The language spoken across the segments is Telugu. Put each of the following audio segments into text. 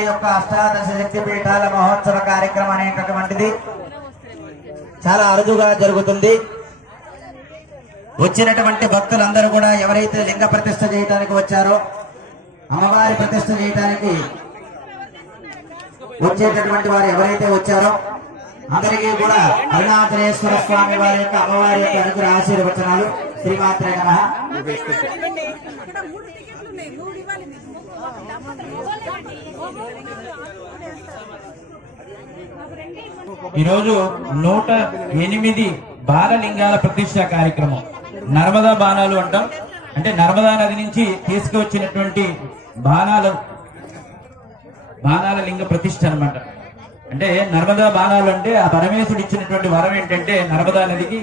అమ్మవారి యొక్క అష్టాదశ శక్తి పీఠాల మహోత్సవ కార్యక్రమం అనేటటువంటిది చాలా అరుదుగా జరుగుతుంది. వచ్చినటువంటి భక్తులందరూ కూడా ఎవరైతే లింగ ప్రతిష్ఠ చేయడానికి వచ్చారో, అమ్మవారి ప్రతిష్ఠ చేయడానికి వచ్చేటటువంటి వారు ఎవరైతే వచ్చారో అందరికీ కూడా అరుణాచలేశ్వర స్వామి వారి యొక్క అమ్మవారి యొక్క అనుగ్రహ ఆశీర్వచనాలు. శ్రీమాత్రే నమః. ఈరోజు 108 బాలలింగాల ప్రతిష్ట కార్యక్రమం. నర్మదా బాణాలు అంటాం. అంటే నర్మదా నది నుంచి తీసుకువచ్చినటువంటి బాణాల లింగ ప్రతిష్ట అన్నమాట. అంటే నర్మదా బాణాలు అంటే ఆ పరమేశ్వరుడు ఇచ్చినటువంటి వరం ఏంటంటే, నర్మదా నదికి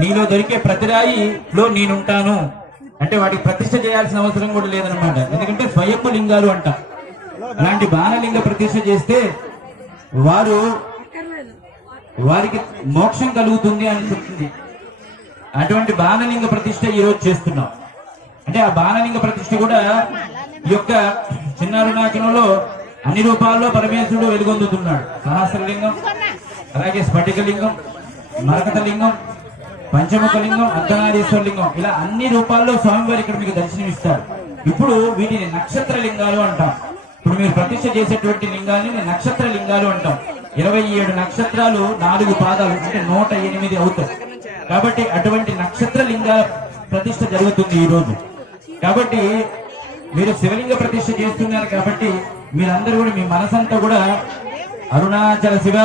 నీలో దొరికే ప్రతి రాయిలో నేనుంటాను అంటే వాటికి ప్రతిష్ట చేయాల్సిన అవసరం కూడా లేదనమాట. ఎందుకంటే స్వయంభు లింగాలు అంట. అలాంటి బాణలింగ ప్రతిష్ట చేస్తే వారికి మోక్షం కలుగుతుంది అని చెప్తుంది. అటువంటి బాణలింగ ప్రతిష్ట ఈరోజు చేస్తున్నాం. అంటే ఆ బాణలింగ ప్రతిష్ట కూడా ఈ యొక్క చిన్న అరుణాచలంలో అన్ని రూపాల్లో పరమేశ్వరుడు వెలుగొందుతున్నాడు. సహస్రలింగం, అలాగే స్ఫటికలింగం, మరకతలింగం, పంచముఖలింగం, అర్ధనారీశ్వర లింగం, ఇలా అన్ని రూపాల్లో స్వామివారి ఇక్కడ మీకు దర్శనమిస్తారు. ఇప్పుడు వీటిని నక్షత్ర లింగాలు అంటాం. ఇప్పుడు మీరు ప్రతిష్ట చేసేటువంటి లింగాన్ని నక్షత్ర లింగాలు అంటాం. 27 నక్షత్రాలు 4 పాదాలు అంటే 108 అవుతాయి. కాబట్టి అటువంటి నక్షత్ర లింగాల ప్రతిష్ట జరుగుతుంది ఈ రోజు. కాబట్టి మీరు శివలింగ ప్రతిష్ట చేస్తున్నారు. కాబట్టి మీరందరూ కూడా మీ మనసంతా కూడా అరుణాచల శివ,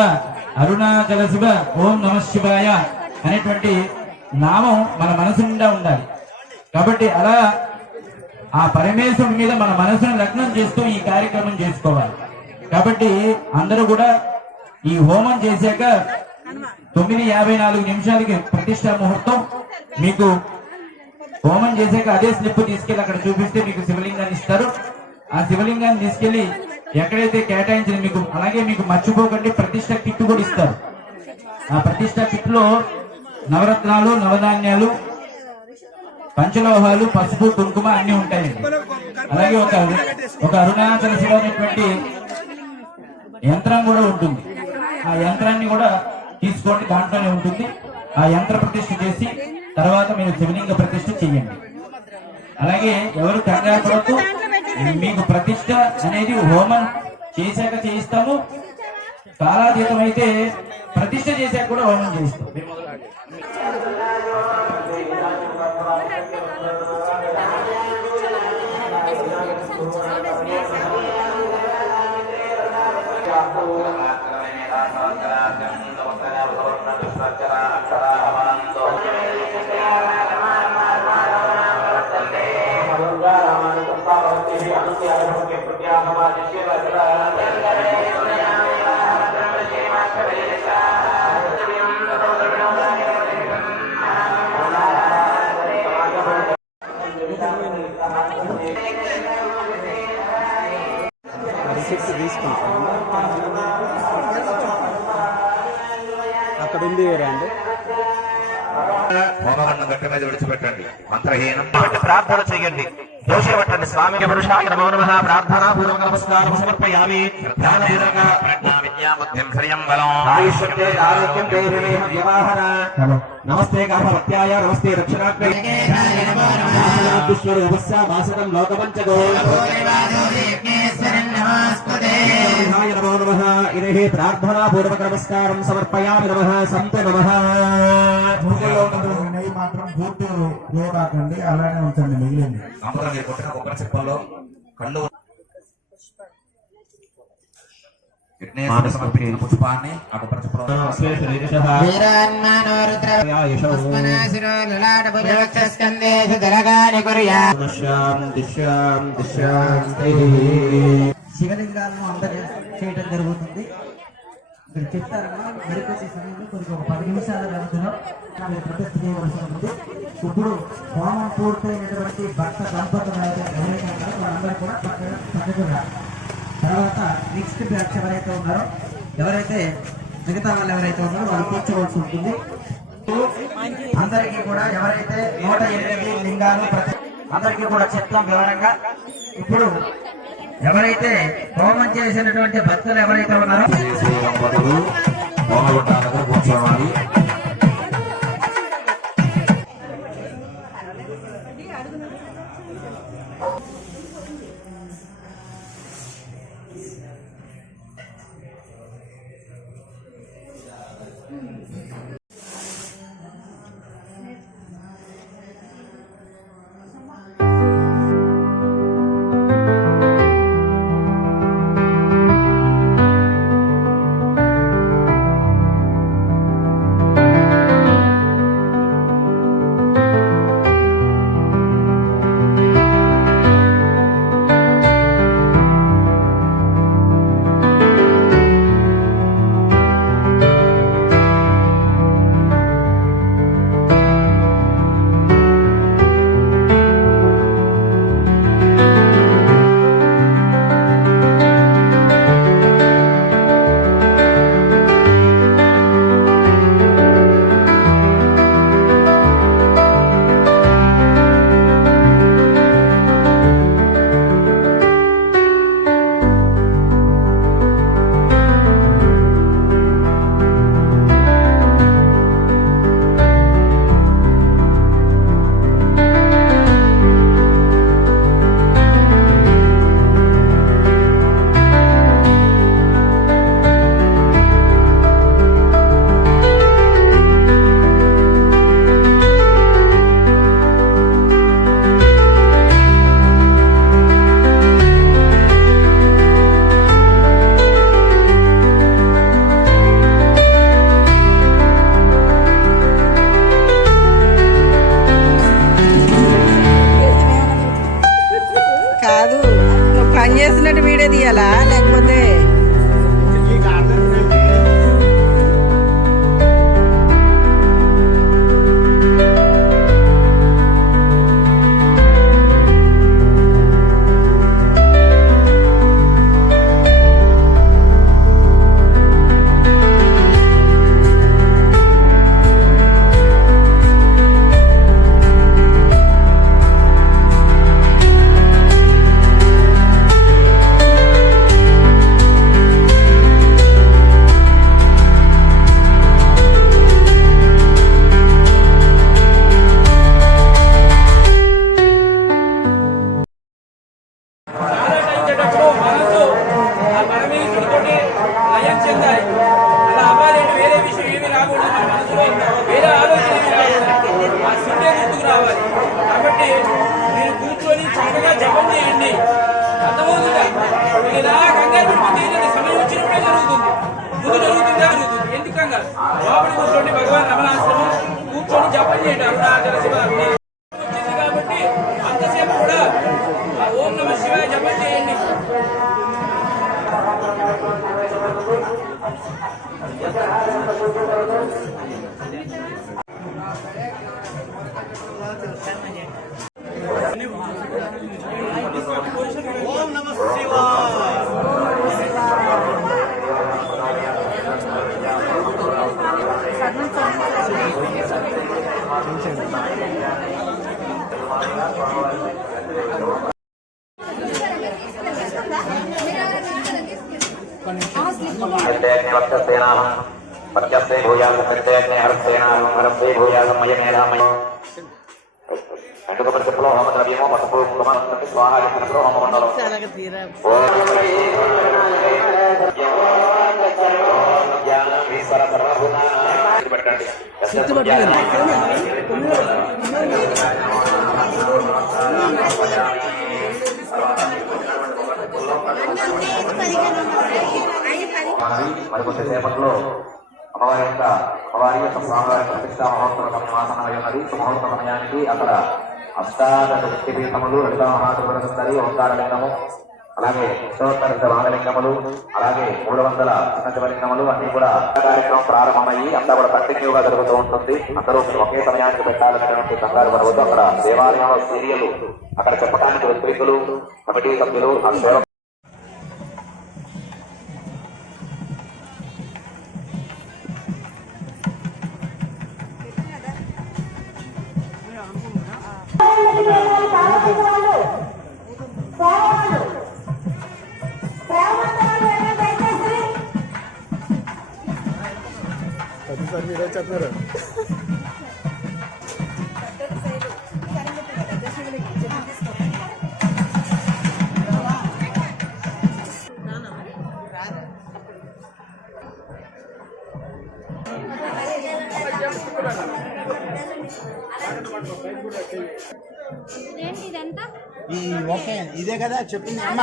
అరుణాచల శివ, ఓం నమ శివాయ అనేటువంటి నామం మన మనసు నిండా ఉండాలి. కాబట్టి అలా ఆ పరమేశ్వరుడి మీద మన మనసును లగ్నం చేస్తూ ఈ కార్యక్రమం చేసుకోవాలి. కాబట్టి అందరూ కూడా ఈ హోమం చేశాక 9:54 నిమిషాలకి ప్రతిష్ఠా ముహూర్తం. మీకు హోమం చేశాక అదే స్లిప్ తీసుకెళ్లి అక్కడ చూపిస్తే మీకు శివలింగాన్ని ఇస్తారు. ఆ శివలింగాన్ని తీసుకెళ్లి ఎక్కడైతే కేటాయించిన మీకు, అలాగే మీకు మర్చిపోకండి ప్రతిష్ఠ కిట్ కూడా ఇస్తారు. ఆ ప్రతిష్ఠ కిట్ లో నవరత్నాలు, నవధాన్యాలు, పంచలోహాలు, పసుపు, కుంకుమ అన్ని ఉంటాయండి. అలాగే ఒక అరుణాచల శివ అనేటువంటి యంత్రం కూడా ఉంటుంది. ఆ యంత్రాన్ని కూడా తీసుకోండి, దాంట్లోనే ఉంటుంది. ఆ యంత్ర ప్రతిష్ఠ చేసి తర్వాత మీరు శివలింగ ప్రతిష్ఠ చెయ్యండి. అలాగే ఎవరు కంగారు పడద్దు. మీకు ప్రతిష్ఠ అనేది హోమం చేశాక చేయిస్తాము. కాలాతీతం అయితే ప్రతిష్ఠ చేశాక కూడా హోమం చేయిస్తాం. అక్కడ ఉంది అండి. హోమగండం గట్టి మీద విడిచిపెట్టండి. మంత్రహీనం ప్రార్థన చేయండి. దోషపట్టండి. స్వామికి పురుషాయ నమో నమః. ప్రార్థనా పూర్వక నమస్కారం సమర్పయామి. ధ్యానపూర్వక ప్రజ్ఞా విద్యా బుద్ధిం శ్రియం బలం ఆయుష్యతే ఆరోగ్యం దేహిరేహ వ్యవహార. నమస్తే కామవత్యాయ, నమస్తే రక్షణాగ్రహే, దుష్వరూపస్య వాసనం లోకపంచగో నమో నమః. ఇది ప్రార్థనా పూర్వక నమస్కారం సమర్పయామి. నమః సంతు నమః. నెయ్యి మాత్రం పూర్తి కాకండి, అలానే ఉంచండి. మిగిలింది అమృతం మీరు కొట్టిన కొబ్బరి చిప్పల్లో కళ్ళు సమర్పించిన పుష్పాన్ని ఆ కొబ్బరి చిప్పలో శివలింగాలను అందరూ చేయడం జరుగుతుంది. మీరు చెప్తారమ్మా, మరికొద్ది సమయంలో కొద్దిగా ఒక 10 నిమిషాల వ్యవధిలో మీరు ప్రతిష్ఠ చేయవలసి ఉంటుంది. ఇప్పుడు హోమం పూర్తయినటువంటి భక్త దంపతులు ఎవరైతే ఉన్నారో వాళ్ళందరూ కూడా పక్కగా తర్వాత నెక్స్ట్ బ్యాచ్ ఎవరైతే ఉన్నారో, ఎవరైతే మిగతా వాళ్ళు ఎవరైతే ఉన్నారో వాళ్ళు కూర్చోవలసి ఉంటుంది. అందరికీ కూడా ఎవరైతే 108 లింగాలు అందరికీ కూడా చెప్తాం వివరంగా. ఇప్పుడు ఎవరైతే హోమం చేసినటువంటి భక్తులు ఎవరైతే ఉన్నారో శ్రీ దంపతులు హోమగుండ దగ్గర కూర్చోవాలి. కాదు నువ్వు పని చేసినట్టు వీడియో తీయాలా లేకపోతే సాగరించేటప్పుడు మనసు ఆ పరమేశ్వరుడితోటి లయం చెందాలి. అలా అవ్వాలంటే వేరే విషయం ఏమి రాకూడదు. మన మనసులో వేరే ఆలోచన ఏమి రాకూడదు. ఆ శుద్ధే గుర్తుకు రావాలి. కాబట్టి మీరు కూర్చొని చక్కగా జపం చేయండి. అర్థమవుతుందా? మీరు ఇలా కంగారు పడిపోతే ఏంటంటే సమయం వచ్చినప్పుడే జరుగుతుంది. ముందు జరుగుతుందా జరుగుతుంది. ఎందుకు కంగారు? లోపలి కూర్చోండి. భగవాన్ రమణాశ్రమం కూర్చొని జపం చేయండి. అరుణాచల శివ వచ్చింది కాబట్టి అంతసేపు కూడా ఆ ఓం నమ శివాయ జపం చేయండి. పత్యస్తే భూయాలు ప్రత్యేకనే హరసేనాహం హరసే భూయాలం మయమేధామయ ఎండుక పరిస్థితుల్లో హోమ ద్రవ్యమో పసుపు కుంకుమాన్ని స్వాహాగిస్తున్నప్పుడు హోమ మండలం మరికొంత సేపట్లో అమ్మవారి యొక్క స్వామివారి ప్రతిష్టా మహోత్సవ సమయమాసనమై ఉన్నది. ముహూర్త సమయానికి అక్కడ అష్టాదశ శక్తిపీఠములు, లలితా మహాసుందరి, ఓంకారలింగము, అలాగే అష్టోత్తర వాహలింగములు, అలాగే 300 చిన్నశివలింగములు అన్ని కూడా కార్యక్రమం ప్రారంభమయ్యి అంతా కూడా కంటిన్యూగా జరుగుతూ ఉంటుంది. అందరూ ఒకే సమయానికి పెట్టాలనేటువంటి కంగారు పడవద్దు. అక్కడ దేవాలయంలో సీరియలు అక్కడ చెప్పడానికి వ్యక్తులు, కమిటీ సభ్యులు, ఆ సేవ ఏంటి ఇదంతా ఈ ఓకే ఇదే కదా చెప్పింది అమ్మ.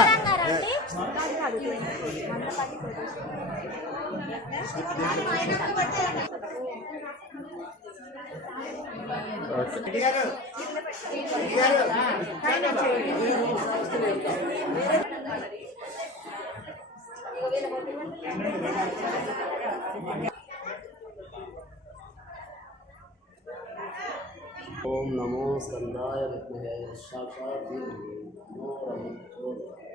ओम नमो स्कंदाय विद्महे साक्षात् धीमहि तन्नो प्रचोदयात्।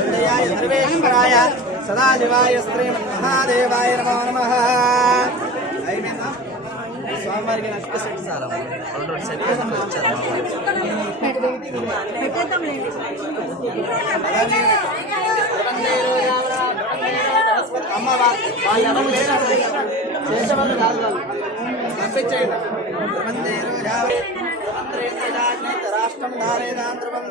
सर्वेश्वराय सदाशिवाय श्रीमन्महादेवाय नमो नमः। స్వామివారికి నచ్చేసరికి సార్ అమ్మ వాళ్ళు ఎవరు లేరు చేసేవాళ్ళు కాదు వాళ్ళు పంపించేయండి రాష్ట్రం ధారేదాంధ్రువం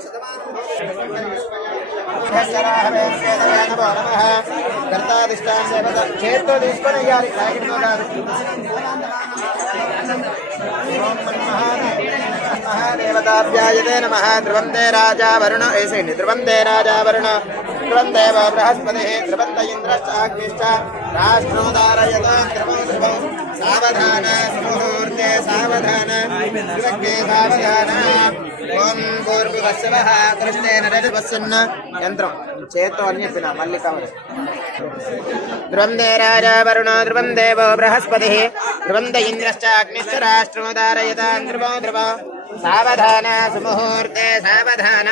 చేతితో తీసుకొని అయ్యాలి ప్యాకెట్లో కాదు. మహాదేవతాభ్యాయతే నమః. ధ్రువం తే రాజా వరుణ వేసేయండి. ధ్రువం తే రాజా వరుణ ధ్రువం దేవ బృహస్పతి ధ్రువం త ఇంద్రశ్చాగ్నిశ్చ రాష్ట్రోదారయతో ధ్రువం ధ్రువం సావధాన సుముహూర్తే సావధాన ధ్రువగ్నే సావధాన. ఓం పూర్వవస్సవః కృష్ణేన రజవస్సన్న యంత్రం చేత్తో అని చెప్పిన మళ్ళీ కమలు. ధ్రువం దే రాజా వరుణ ధ్రువం దేవో బృహస్పతి ధ్రువం ద ఇంద్రశ్చాగ్నిశ్చ రాష్ట్రోదారయతాం ధ్రువో ధ్రువ సావధాన సుముహూర్తే సావధాన.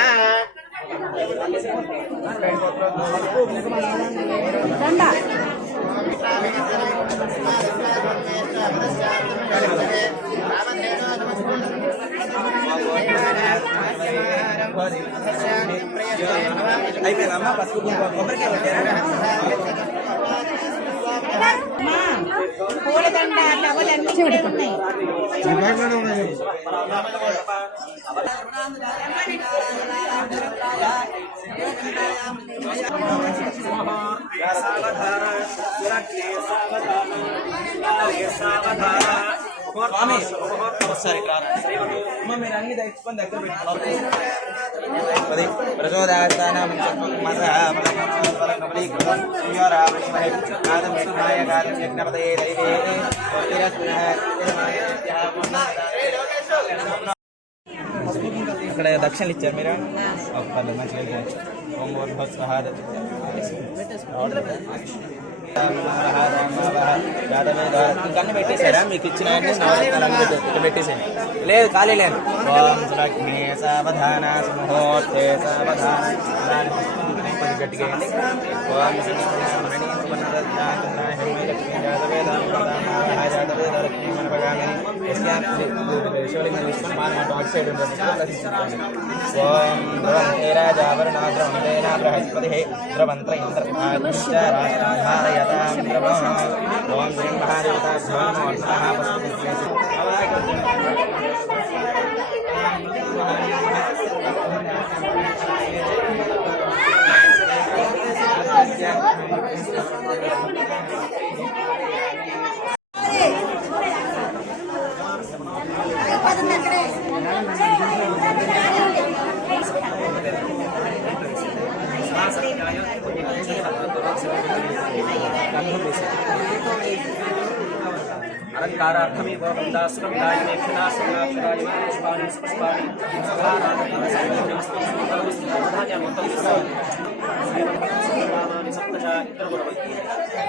అయిపోయిందమ్మా పసుపు కొబ్బరికాయ పూలదండ టవల్ అన్ని ఉన్నాయి. ఒకసారి మీరు అన్ని తెచ్చుకొని దగ్గర పెట్టుకోవాలి. ప్రచోదాస్తానం ఇక్కడ దక్షిణలు ఇచ్చారు మీరు మంచిగా. ఇంకన్నీ పెట్టేశారా మీకు ఇచ్చిన పెట్టేసాను లేదు ఖాళీ లేదు. సావధాన ముహూర్తే సావధాన గట్టిగా వేయండి. ఓం శివలింగం తీసుకొని అటు సైడ్ ఓం ధ్రువం తే రాజా వరుణ ధ్రువం తేన బృహస్పతి ధ్రువంత్ర ఇంద్ర రాష్ట్రం ధారయతాం ధ్రువం. ఓం శ్రీ మహాదేవతాభ్యో నమో अलङ्कारार्थमेव वृन्दाश्रमदाय मेक्षणा संगाक्षराय पुष्पाणि पुष्पाणि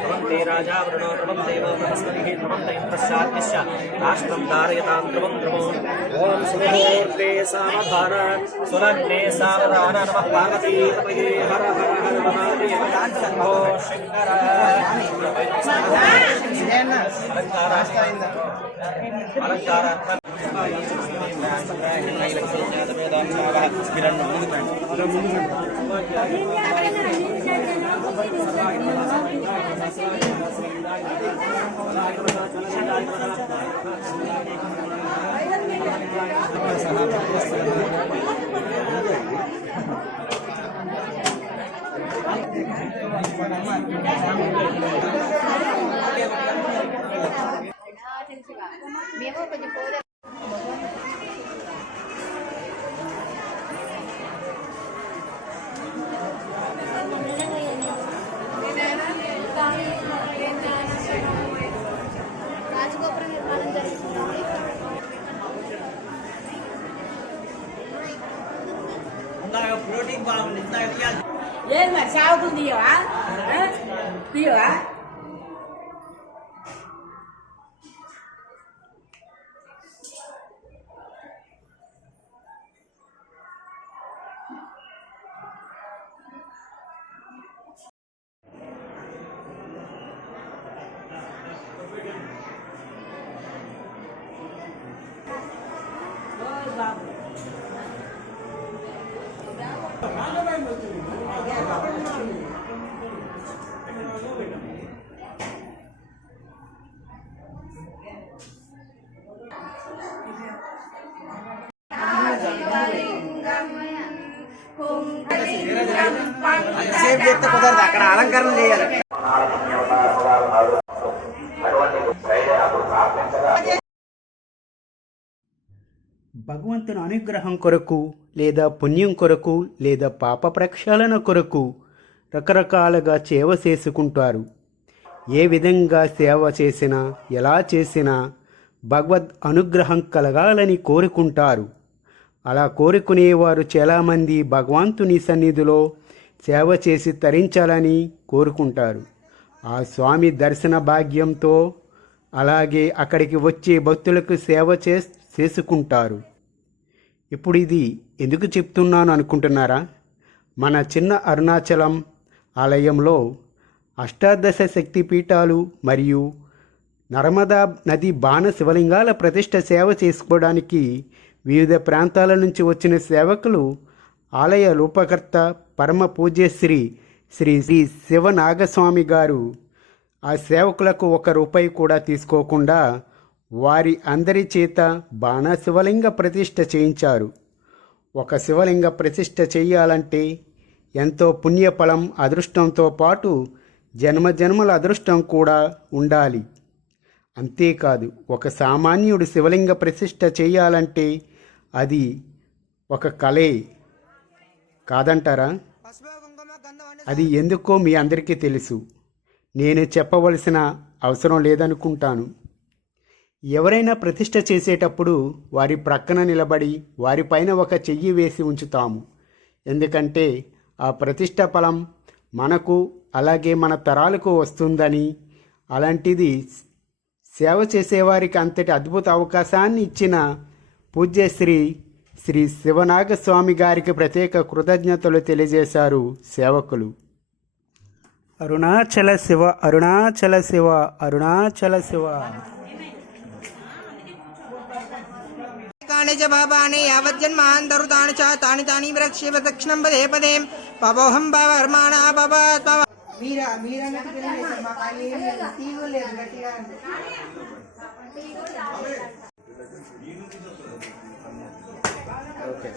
ध्रुवन्ते राजा वरुणो ध्रुवं देव बृहस्पतिः ध्रुवन्त इन्द्रस्याग्निश्च राष्ट्रं धारयतां ध्रुवं ध्रुवो ॐ सुमुहूर्ते सावधान सुलग्ने सावधान नमः पार्वतीपतये हर हर हर महादेव शम्भो शङ्कर మేము కొంచెం పోదాం. రాజగోపురం నిర్మాణం జరుగుతుంది. ఏది మరి సాగుతుంది తీయవా తీయవా సేఫ్ చేస్తే కుదరదు, అక్కడ అలంకరణ చేయాలి. భగవంతుని అనుగ్రహం కొరకు లేదా పుణ్యం కొరకు లేదా పాప ప్రక్షాళన కొరకు రకరకాలుగా సేవ చేసుకుంటారు. ఏ విధంగా సేవ చేసినా ఎలా చేసినా భగవద్ అనుగ్రహం కలగాలని కోరుకుంటారు. అలా కోరుకునేవారు చాలామంది భగవంతుని సన్నిధిలో సేవ చేసి తరించాలని కోరుకుంటారు. ఆ స్వామి దర్శన భాగ్యంతో అలాగే అక్కడికి వచ్చే భక్తులకు సేవ చేసుకుంటారు. ఇప్పుడు ఇది ఎందుకు చెప్తున్నాను అనుకుంటున్నారా? మన చిన్న అరుణాచలం ఆలయంలో అష్టాదశ శక్తి పీఠాలు మరియు నర్మదా నది బాణ శివలింగాల ప్రతిష్ట సేవ చేసుకోవడానికి వివిధ ప్రాంతాల నుంచి వచ్చిన సేవకులు ఆలయ రూపకర్త పరమ పూజ్యశ్రీ శ్రీ శ్రీ శివనాగస్వామి గారు ఆ సేవకులకు ₹1 కూడా తీసుకోకుండా వారి అందరి చేత బాణ శివలింగ ప్రతిష్ఠ చేయించారు. ఒక శివలింగ ప్రతిష్ఠ చేయాలంటే ఎంతో పుణ్యఫలం, అదృష్టంతో పాటు జన్మజన్మల అదృష్టం కూడా ఉండాలి. అంతేకాదు ఒక సామాన్యుడు శివలింగ ప్రతిష్ఠ చేయాలంటే అది ఒక కళే కాదంటారా? అది ఎందుకో మీ అందరికీ తెలుసు. నేను చెప్పవలసిన అవసరం లేదనుకుంటాను. ఎవరైనా ప్రతిష్ఠ చేసేటప్పుడు వారి ప్రక్కన నిలబడి వారిపైన ఒక చెయ్యి వేసి ఉంచుతాము. ఎందుకంటే ఆ ప్రతిష్ఠ ఫలం మనకు అలాగే మన తరాలకు వస్తుందని. అలాంటిది సేవ చేసేవారికి అంతటి అద్భుత అవకాశాన్ని ఇచ్చిన పూజ్యశ్రీ శ్రీ శివనాగస్వామి గారికి ప్రత్యేక కృతజ్ఞతలు తెలియజేశారు సేవకులు. అరుణాచల శివ, అరుణాచల శివ, అరుణాచల శివ. కాని చ పాపాని యావజ్జన్మాంతరుతాని చ తాని తాని విరక్ష్య ప్రదక్షిణం పదే పదే పవోహం పవర్మాణా పవాత్మ. మీరన్నట్టు తెలియలేదు, మాకు అది తీరు లేదు గట్టిగా. ఓకే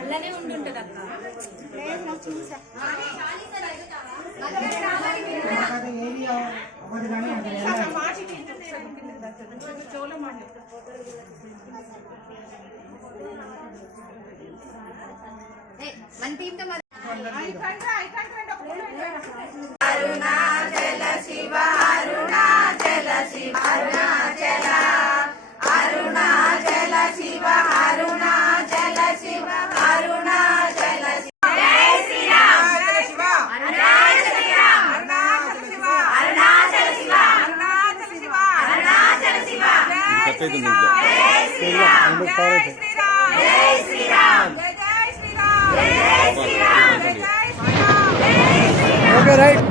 అలానే ఉంటుంటది అక్క. ఏరియా ఒకటి కానీ అక్కడ వెళ్ళాలి. మన టీమ్ తో ఓకే రైట్